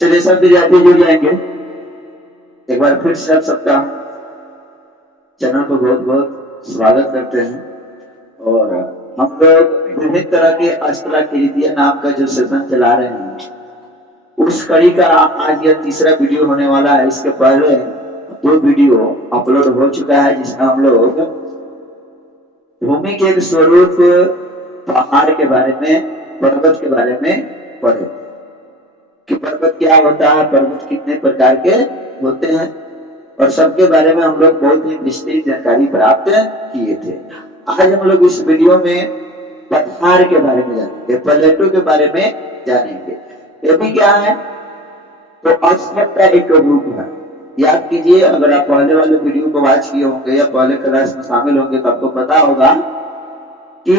चलिए सब विद्यार्थी जुड़ जाएंगे। एक बार फिर से आप सबका चैनल पर बहुत बहुत स्वागत करते हैं। और हम लोग विभिन्न तरह के अष्टलाकृतियां नाम का जो सेशन चला रहे हैं, उस कड़ी का आज यह तीसरा वीडियो होने वाला है। इसके पहले 2 वीडियो अपलोड हो चुका है, जिसमें हम लोग भूमि के एक स्वरूप, पहाड़ के बारे में, पर्वत के बारे में पढ़े कि पर्वत क्या होता है, पर्वत कितने प्रकार के होते हैं, और सबके बारे में हम लोग बहुत ही विस्तृत जानकारी प्राप्त किए थे। आज हम लोग इस वीडियो में पठार के बारे में जानेंगे, प्लेटो के बारे में जानेंगे। ये भी क्या है, तो अक्षर का एक रूप है। याद कीजिए, अगर आप पहले वाले वीडियो को वॉच किए होंगे या पहले क्लास में शामिल होंगे तो आपको पता होगा कि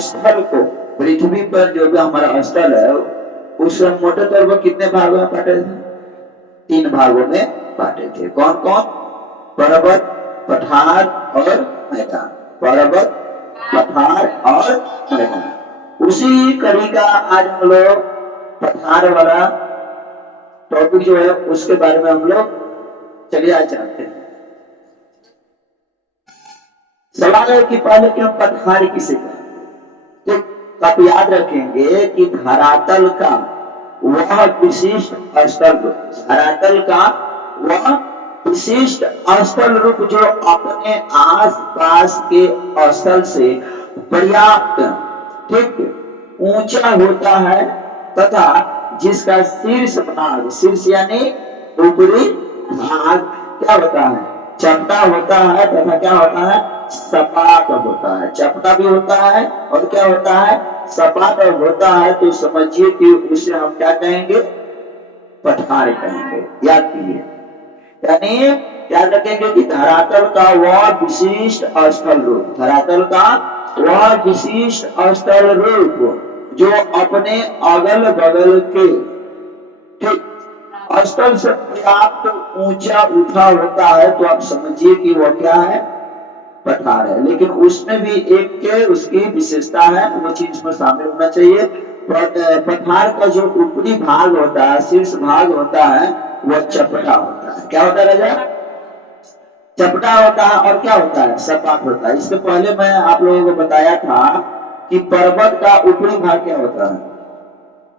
स्थल को, पृथ्वी पर जो भी हमारा स्थल है, उस मोटे तौर पर कितने भागों में बांटे थे? 3 भागों में बांटे थे। कौन कौन? पर्वत, पठार और मैदान। पर्वत, पठार और मैदान। उसी कड़ी का आज हम लोग पठार वाला टॉपिक जो है उसके बारे में हम लोग चलिए आज जानते हैं। सवाल है कि पहले कि हम पठार किसे कहते, तो आप याद रखेंगे कि धरातल का वह विशिष्ट स्थल रूप, धरातल का वह विशिष्ट स्थल रूप जो अपने आसपास के स्थल से पर्याप्त ठीक ऊंचा होता है, तथा जिसका शीर्ष भाग, शीर्ष यानी ऊपरी भाग क्या होता है? चपटा होता है, तथा क्या होता है? सपाट होता है। चपटा भी होता है और क्या होता है? सपाट होता है। तो समझिए कि उसे हम क्या कहेंगे? पठार कहेंगे। याद कीजिए, यानी याद रखेंगे कि धरातल का वह विशिष्ट स्थल रूप, धरातल का वह विशिष्ट स्थल रूप जो अपने अगल बगल के ठीक स्थल से पर्याप्त ऊंचा उठा होता है, तो आप समझिए कि वह क्या है? पठार है। लेकिन उसमें भी एक के उसकी विशेषता है, वो चीज में शामिल होना चाहिए। पठार का जो ऊपरी भाग होता है, शीर्ष भाग होता है, वह चपटा होता है। क्या होता है राजा? चपटा होता है। और क्या होता है? सपाट होता है। इससे पहले मैं आप लोगों को बताया था कि पर्वत का ऊपरी भाग क्या होता है?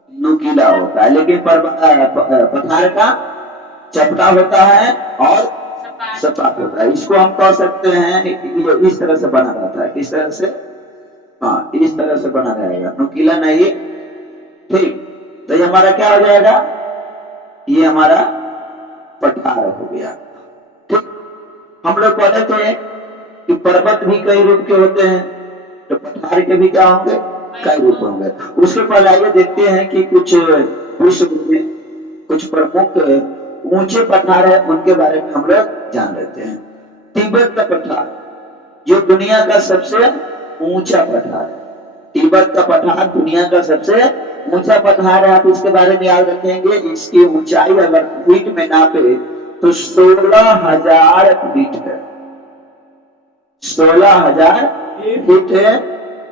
नुकीला होता है। लेकिन पठार का चपटा होता है और सपाट होता है। इसको हम कह सकते हैं ये इस तरह से बना रहता है। किस तरह से? हाँ, इस तरह से बना रहेगा, नुकीला नहीं। ठीक, तो ये हमारा क्या हो जाएगा? ये हमारा पठार हो गया। ठीक, हम लोग पढ़े थे कि पर्वत भी कई रूप के होते हैं, तो पठार के भी क्या होंगे? कई रूप होंगे। उसके पहले आइए देखते हैं कि कुछ विश्व में कुछ प्रमुख ऊंचे पठार है, उनके बारे में हम लोग जान लेते हैं। तिब्बत का पठार जो दुनिया का सबसे ऊंचा पठार है, तिब्बत का पठार दुनिया का सबसे ऊंचा पठार है। आप इसके बारे में याद रखेंगे, इसकी ऊंचाई अगर फीट में नापे तो 16,000 फीट है। 16,000 फीट है।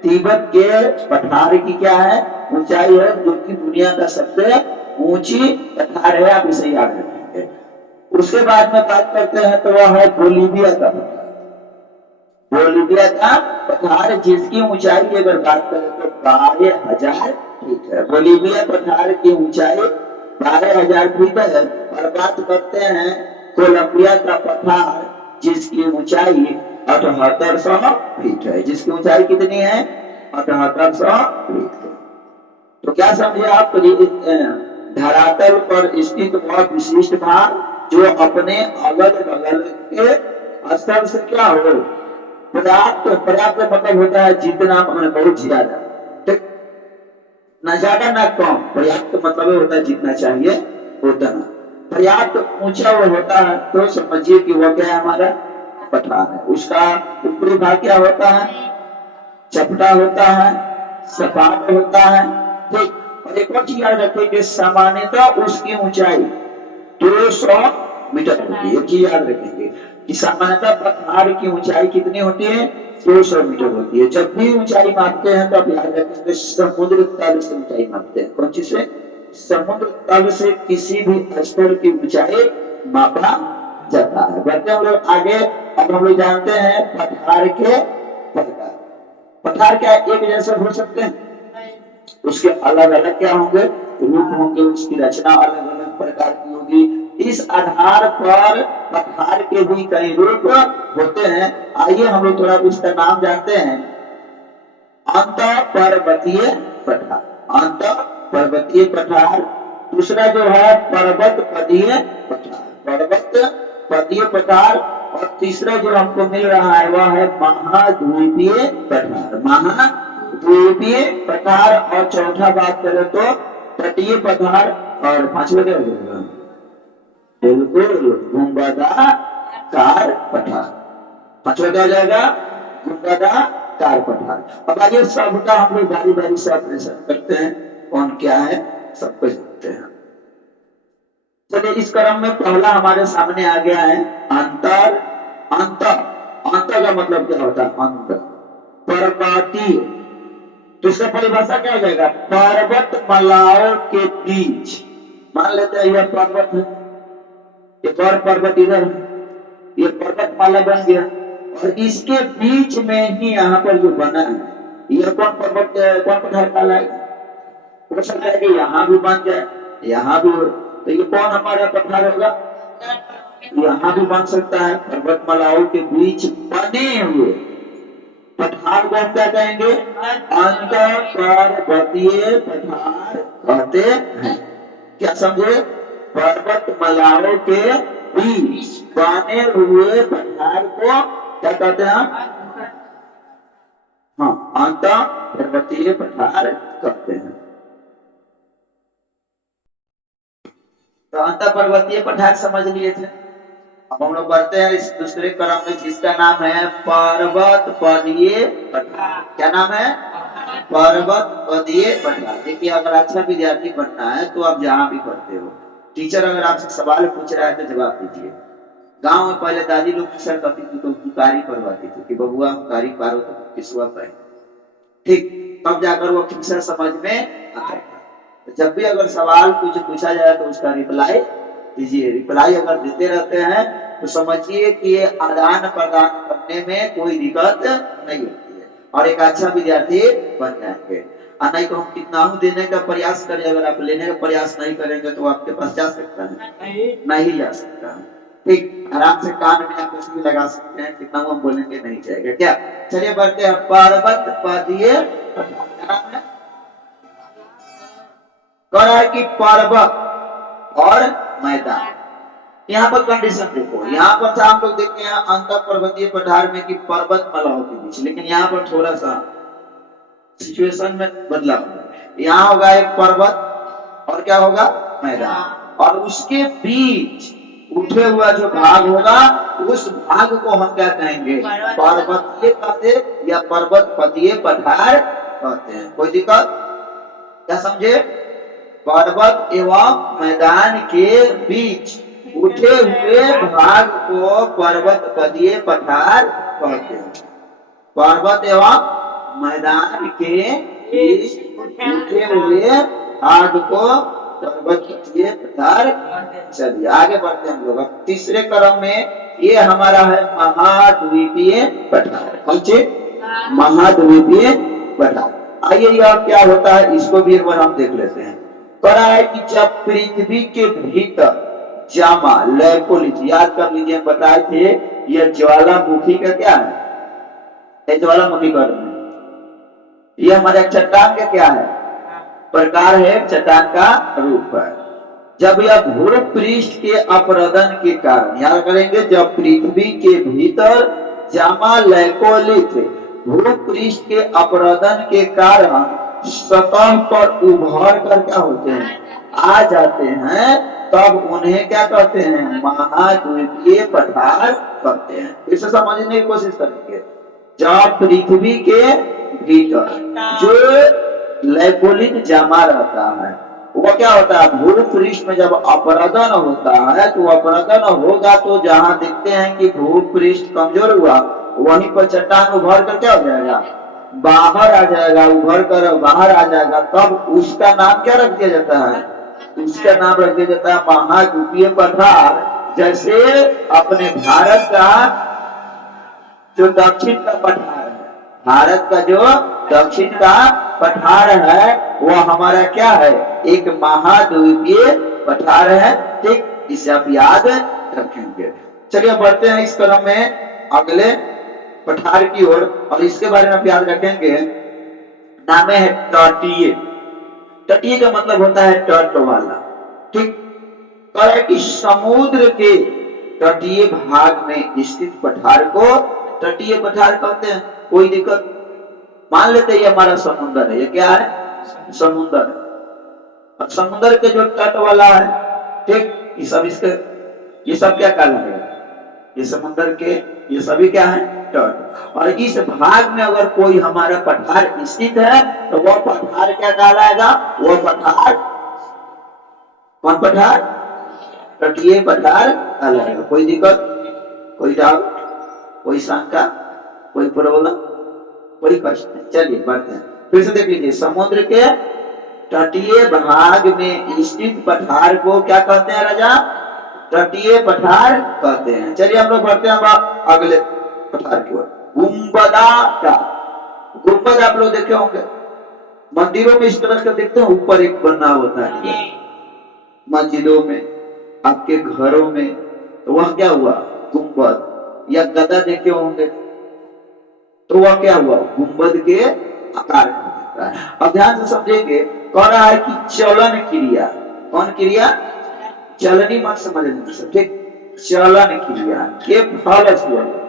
तिब्बत के पठार की क्या है? ऊंचाई है, जो कि दुनिया का सबसे ऊंची पठार है। आप इसे याद रखेंगे। उसके बाद में बात करते हैं तो वह है बोलिविया का पठार। बोलिविया का पठार जिसकी ऊंचाई की अगर बात करें तो 12,000 फीट है। बोलिविया पठार की ऊंचाई 12,000 फीट है। और बात करते हैं कोलंबिया का पठार जिसकी ऊंचाई 7800 फीट है। जिसकी ऊंचाई कितनी है? 7800 फीट है। तो क्या समझे आप? धरातल पर स्थित वह विशिष्ट भाग जो अपने अगल बगल के स्थल से क्या हो? पर्याप्त। पर्याप्त मतलब होता है जितना, बहुत ज्यादा, ठीक, ना ज्यादा ना कम। पर्याप्त मतलब होता है जितना चाहिए उतना। पर्याप्त ऊंचा वो होता है, तो समझिए कि वह क्या है? हमारा पठार है। उसका ऊपरी भाग क्या होता है? चपटा होता है, सपाट होता है। ठीक, और एक और चीज याद रखिए कि सामान्यतः उसकी ऊंचाई 200 मीटर होती है। एक चीज याद रखेंगे कि सामान्यतः पठार की ऊंचाई कितनी होती है? 200 मीटर होती है। जब भी ऊंचाई मापते हैं तो आप याद रखेंगे समुद्र तल से ऊंचाई मापते हैं। कौन चीज से? समुद्र तल से किसी भी स्तर की ऊंचाई मापा जाता है। बढ़ते हम लोग आगे। अब हम लोग जानते हैं पठार के प्रकार। पठार क्या एक जैसे हो सकते हैं? उसके अलग अलग क्या होंगे? रूप होंगे, उसकी रचना अलग अलग प्रकार की होगी। इस आधार पर पठार के भी कई रूप होते हैं। आइए हम लोग थोड़ा उसका नाम जानते हैं। अंत पर्वतीय पठार, अंत पर्वतीय पठार। दूसरा जो है पर्वत पदीय पठार, पर्वत पदीय पठार। और तीसरा जो हमको मिल रहा है वह है महाद्वीपीय पठार, महाद्वीपीय पठार। और चौथा बात करें तो तटीय पठार। और पांचवा क्या हो जाएगा? बिल्कुल गुंबदाकार पठार। पांचवा क्या हो जाएगा? गुंबदाकार पठार। अब आइए सबका हम लोग बारी बारी से ऑपरेशन करते हैं, कौन क्या है सबको जानते हैं। चलिए इस क्रम में पहला हमारे सामने आ गया है अंतर। अंतर, अंतर का मतलब क्या होता है? अंतर पर्वतीय। तो इसका परिभाषा क्या हो जाएगा? पर्वत मालाओं के बीच। मान लेते हैं यह पर्वत है, एक और पर्वत इधर है, ये पर्वत माला बन गया। और इसके बीच में ही यहाँ पर जो बना है यह कौन पर्वत, कौन पठार कहलाएगा? हो सकता है कि यहाँ भी बन जाए, यहाँ भी हो, तो ये कौन हमारा पठार होगा? यहाँ भी बन सकता है। पर्वतमालाओं के बीच बने हुए पठार को हम क्या कहेंगे? अंतर पर्वतीय पठार कहते हैं। क्या समझे? पर्वतमालाओं के बीच बने हुए पठार को क्या कहते हैं? हाँ, अंतर पर्वतीय पठार कहते हैं। तो अंतर पर्वतीय पठार समझ लिए थे। अब हम लोग बढ़ते हैं इस दूसरे क्रम में जिसका नाम है पर्वत पदीय पठार। क्या नाम है? पर्वत पदीय पठार। देखिए अगर अच्छा विद्यार्थी बनना है तो आप जहां भी पढ़ते हो, टीचर अगर आपसे सवाल पूछ रहा है तो जवाब दीजिए। गांव में पहले दादी लोग अक्सर कहती थी तो कारी परवाती थी कि बबुआ कारी पारो तो किसुआ पाए, ठीक, तब जाकर वो अक्सर समझ में आता था। जब भी अगर सवाल कुछ पूछा जाए तो उसका रिप्लाई दीजिए। रिप्लाई अगर देते रहते हैं तो समझिए कि ये आदान प्रदान करने में कोई दिक्कत नहीं होती है और एक अच्छा विद्यार्थी बन जाएंगे। और नहीं तो हम कितना ही देने का प्रयास करें, अगर आप लेने का प्रयास नहीं करेंगे तो आपके पास जा सकता है? नहीं जा सकता है। ठीक, आराम से कान में आप कुछ भी लगा सकते हैं, कितना हम बोलेंगे नहीं जाएगा। क्या? चलिए बढ़ते हैं पर्वत पदीय पठार। कह रहा है कि पर्वत और मैदान। यहाँ पर कंडीशन देखो, यहाँ पर हम लोग देखते हैं अंतर पर्वतीय पठार में कि पर्वत मालाओं के बीच, लेकिन यहाँ पर थोड़ा सा सिचुएशन में बदलाव होगा। यहाँ होगा एक पर्वत और क्या होगा? मैदान। और उसके बीच उठे हुआ जो भाग होगा उस भाग को हम क्या कहेंगे? पर्वतीय कहते या पर्वत पदीय पठार कहते हैं। कोई दिक्कत? क्या समझे? पर्वत एवं मैदान के बीच उठे हुए भाग को पर्वत पदीय पठार कहते हैं। पर्वत एवं मैदान के बीच उठे हुए भाग को पर्वत पदीय पठार। चलिए आगे बढ़ते हैं हम लोग। अब तीसरे क्रम में ये हमारा है महाद्वीपीय पठार। समझे? महाद्वीपीय पठार। आइए यह क्या होता है इसको भी एक बार हम देख लेते हैं। कह रहा है कि जब पृथ्वी के भीतर जामा लैकोलिथ, याद कर लीजिए बताए थे यह ज्वालामुखी का क्या है? ज्वालामुखी का यह हमारे चट्टान का क्या है? प्रकार है, चट्टान का रूप है। जब यह भूपृष्ठ के अपरदन के कारण, याद करेंगे, जब पृथ्वी के भीतर जामा लैकोलिथ भूपृष्ठ के अपरदन के कारण सतह पर उभर कर क्या होते हैं? आ जाते हैं, तब उन्हें क्या कहते हैं? महाद्वीपीय पठार कहते हैं। इसे समझने की कोशिश करेंगे। जब पृथ्वी के भीतर जो लैकोलिथ जामा रहता है वो क्या होता है? भूपृष्ठ में जब अपरदन होता है तो अपरदन होगा तो जहां देखते हैं कि भूपृष्ठ कमजोर हुआ वहीं पर चट्टान उभर कर क्या हो जाएगा? बाहर आ जाएगा, उभर कर बाहर आ जाएगा। तब उसका नाम क्या रख दिया जाता है? उसका नाम रख दिया जाता है महाद्वीपीय पठार। जैसे अपने भारत का जो दक्षिण का पठार है, भारत का जो दक्षिण का पठार है वो हमारा क्या है, एक महाद्वीपीय पठार है। ठीक, इसे आप याद रखेंगे। चलिए बढ़ते हैं इस क्रम में अगले पठार की ओर, और इसके बारे में आप याद रखेंगे। नाम है तटीय। तटीय का मतलब होता है तट वाला। ठीक, कह रहा है कि समुद्र के तटीय भाग में स्थित पठार को तटीय पठार कहते हैं। कोई दिक्कत, मान लेते हैं ये हमारा समुद्र है, ये क्या है, समुद्र है। और समुद्र के जो तट वाला है, ठीक, ये सब क्या कहलाएगा, ये समुद्र के ये सभी क्या है, तट। और इस भाग में अगर कोई हमारा पठार स्थित है तो वह पठार क्या कहलाएगा, वह पठार, कौन पठार, तटीय पठार कहलाएगा। कोई दिक्कत, कोई डाउट, कोई शंका, कोई प्रॉब्लम, कोई कष्ट नहीं। चलिए बढ़ते हैं, फिर से देख लीजिए। समुद्र के तटीय भाग में स्थित पठार को क्या कहते हैं राजा, तटीय पठार कहते हैं। चलिए हम लोग बढ़ते हैं अगले पठार की ओर। गुंबदाकार, गुंबद आप लोग देखे होंगे मंदिरों में, इस तरह का देखते हैं, ऊपर एक बना होता है मस्जिदों में, आपके घरों में, तो वह क्या हुआ, गुंबद। या गदा देखे होंगे तो वह क्या हुआ, गुंबद के आकार का होता है। अब ध्यान से समझेंगे, कह रहा है कि चलन क्रिया, कौन क्रिया, चलनी मत समझना सब, ठीक, चलन क्रिया के फलस्वरूप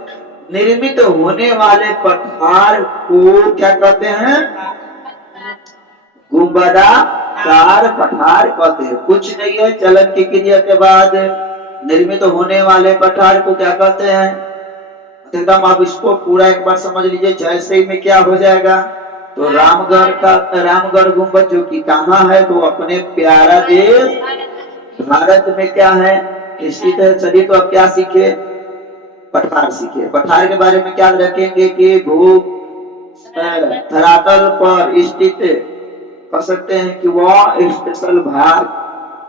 निर्मित होने वाले पठार को क्या कहते हैं, गुंबदाकार पठार कहते हैं। कुछ नहीं है, चलन की क्रिया के बाद निर्मित होने वाले पठार को क्या कहते हैं। एकदम आप इसको पूरा एक बार समझ लीजिए, जैसे ही में क्या हो जाएगा। तो रामगढ़ गुंबद जो कि कहाँ है, तो अपने प्यारा देश भारत में क्या है, स्थित है। चलिए तो अब क्या सीखे, पठार सीखे। पठार के बारे में क्या रखेंगे कि भू धरातल पर स्थित, कह सकते हैं कि वह स्पेशल भाग,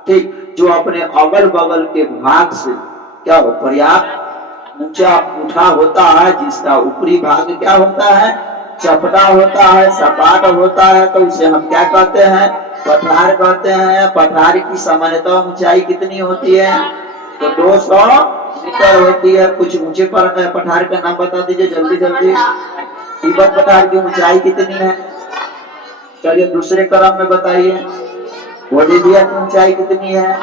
ठीक, जो अपने अगल बगल के भाग से क्या हो, पर्याप्त ऊंचा उठा होता है, जिसका ऊपरी भाग क्या होता है, चपटा होता है, सपाट होता है, तो उसे हम क्या कहते हैं, पठार कहते हैं। पठार की सामान्यतः ऊंचाई कितनी होती है, तो 200 मीटर होती है। कुछ ऊंचे पर पठार का नाम बता दीजिए जल्दी जल्दी। तिब्बत पठार की ऊंचाई कितनी है, चलिए दूसरे क्रम में बताइए। बोलिविया की ऊंचाई कितनी है,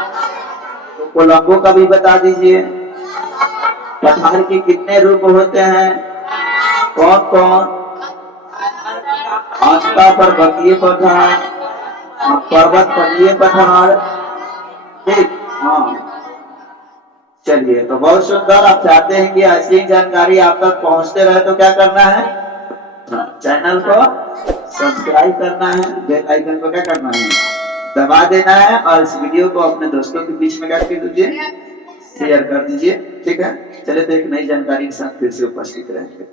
तो कोलंबो का भी बता दीजिए। पठार के कितने रूप होते हैं, कौन कौन, आस्था पर्वतीय पठार, पर्वत पदीय पठार, ठीक, हाँ। चलिए तो बहुत सुंदर। आप चाहते हैं कि ऐसी जानकारी आप तक पहुंचते रहे तो क्या करना है, चैनल को सब्सक्राइब करना है, बेल आइकन को क्या करना है, दबा देना है, और इस वीडियो को अपने दोस्तों के बीच में क्या कर दीजिए, शेयर कर दीजिए। ठीक है, चलिए तो एक नई जानकारी के साथ फिर से उपस्थित रहेंगे।